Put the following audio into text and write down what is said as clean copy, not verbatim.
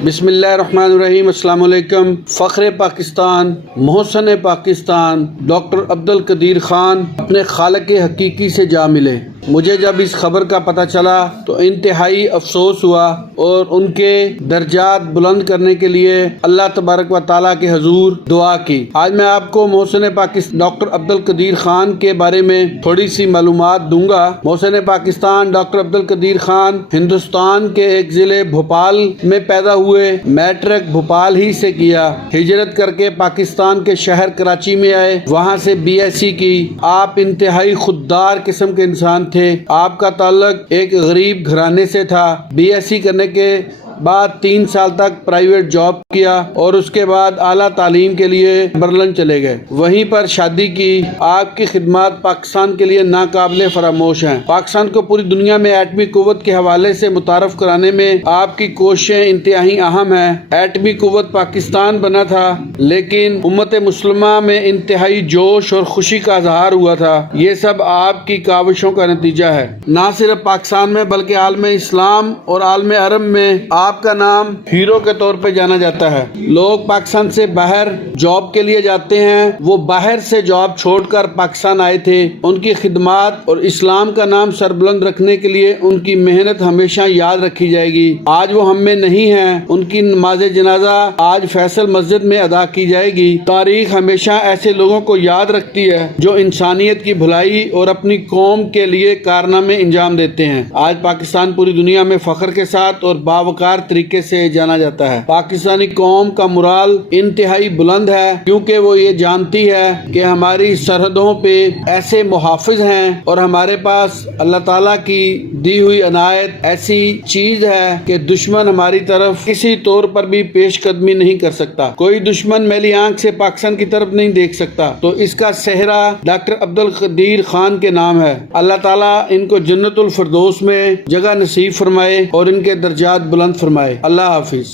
बिस्मिल्लाहिर्रहमानिर्रहीम। अस्सलाम वालेकुम। फ़ख्र पाकिस्तान, मोहसन पाकिस्तान डॉक्टर अब्दुल कदीर खान अपने खालिक हकीकी से जा मिले। मुझे जब इस खबर का पता चला तो इंतहाई अफसोस हुआ और उनके दर्जात बुलंद करने के लिए अल्लाह तबारक व ताला के हुजूर दुआ की। आज मैं आपको मोहसन पाकिस्तान डॉक्टर अब्दुल कदीर खान के बारे में थोड़ी सी मालूमात दूंगा। मोहसन पाकिस्तान डॉक्टर अब्दुल कदीर खान हिंदुस्तान के एक ज़िले भोपाल में पैदा हुए। मैट्रिक भोपाल ही से किया। हिजरत करके पाकिस्तान के शहर कराची में आए, वहाँ से BSc की। आप इंतहाई खुददार किस्म के इंसान थे। आपका ताल्लुक एक गरीब घराने से था। BSc करने के बाद 3 साल तक प्राइवेट जॉब किया और उसके बाद आला तालीम के लिए बर्लिन चले गए। वहीं पर शादी की। आपकी खिदमत पाकिस्तान के लिए नाकाबिले फरामोश हैं। पाकिस्तान को पूरी दुनिया में एटमी कुव्वत के हवाले से मुतारफ कराने में आपकी कोशिशें इंतहाई अहम हैं। एटमी कुव्वत पाकिस्तान बना था, लेकिन उम्मत मुस्लिमा में इंतहाई जोश और खुशी का इजहार हुआ था। ये सब आपकी काविशों का नतीजा है। न सिर्फ पाकिस्तान में बल्कि आलम इस्लाम और आलम अरब में आपका नाम हीरो के तौर पे जाना जाता है। लोग पाकिस्तान से बाहर जॉब के लिए जाते हैं। वो बाहर से जॉब छोड़कर पाकिस्तान आए थे। उनकी खिदमत और इस्लाम का नाम सरबुलंद रखने के लिए उनकी मेहनत हमेशा याद रखी जाएगी। आज वो हम में नहीं है। उनकी नमाज जनाजा आज फैसल मस्जिद में अदा की जाएगी। तारीख हमेशा ऐसे लोगों को याद रखती है जो इंसानियत की भलाई और अपनी कौम के लिए कारनामे अंजाम देते हैं। आज पाकिस्तान पूरी दुनिया में फख्र के साथ और बावकार तरीके से जाना जाता है। पाकिस्तानी कौम का मुराल इंतहाई बुलंद है, क्योंकि वो ये जानती है कि हमारी सरहदों पे ऐसे मुहाफिज हैं और हमारे पास अल्लाह ताला की दी हुई अनायत ऐसी चीज है कि दुश्मन हमारी तरफ किसी तौर पर भी पेशकदमी नहीं कर सकता। कोई दुश्मन मैली आंख से पाकिस्तान की तरफ नहीं देख सकता। तो इसका सेहरा डॉक्टर अब्दुल कदीर खान के नाम है। अल्लाह ताला इनको जन्नतुल फिरदौस में जगह नसीब फरमाए और इनके दर्जात बुलंद फरमाए। अल्लाह हाफिज।